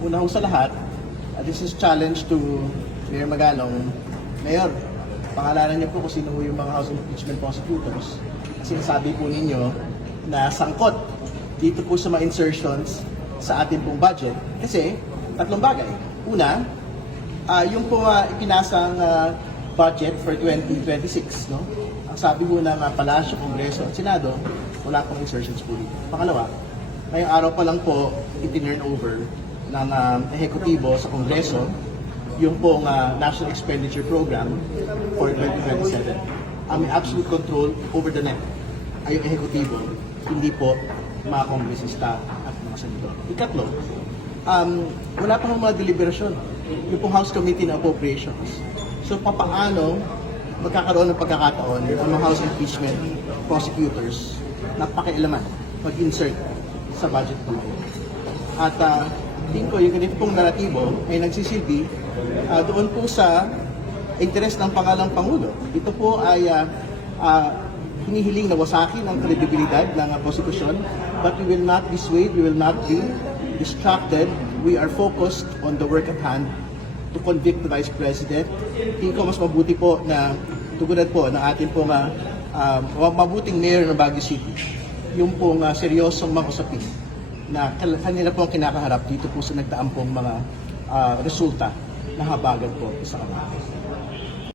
Una ho sa lahat, this is challenge to Mayor Magalong. Mayor, pangalanan niyo po kung sino yung mga House Impeachment Prosecutors. Sinasabi po ninyo na sangkot dito po sa mga insertions sa ating pong budget. Kasi, tatlong bagay. Una, yung po ipinasang budget for 2026, no? Ang sabi po ng Palasyo, Kongreso at Senado, wala pong insertions po dito. Pangalawa, ngayong araw pa lang po itinurn over ng ehekutibo sa Kongreso yung pong National Expenditure Program for 2027. Ang may absolute control over the net ay yung ehekutibo, hindi po mga kongresista at mga senador. Ikatlo, wala pa mga deliberasyon yung pong House Committee on Appropriations. So papaano magkakaroon ng pagkakataon ang mga House Impeachment Prosecutors na pakialaman, mag-insert sa budget po ngayon. At tingin ko yung ganito pong naratibo ay nagsisilbi doon po sa interes ng pangalang Pangulo. Ito po ay hinihiling na wasakin ang kredibilidad ng prosecution, but we will not be swayed, we will not be distracted. We are focused on the work at hand to convict the Vice President. Tingin ko mas mabuti po na tugunan po ng ating pong mabuting mayor ng Baguio City, yung pong seryosong mga usapin na kanila po ang kinakaharap dito po sa nagdaang pong mga resulta na habagan po sa kanila.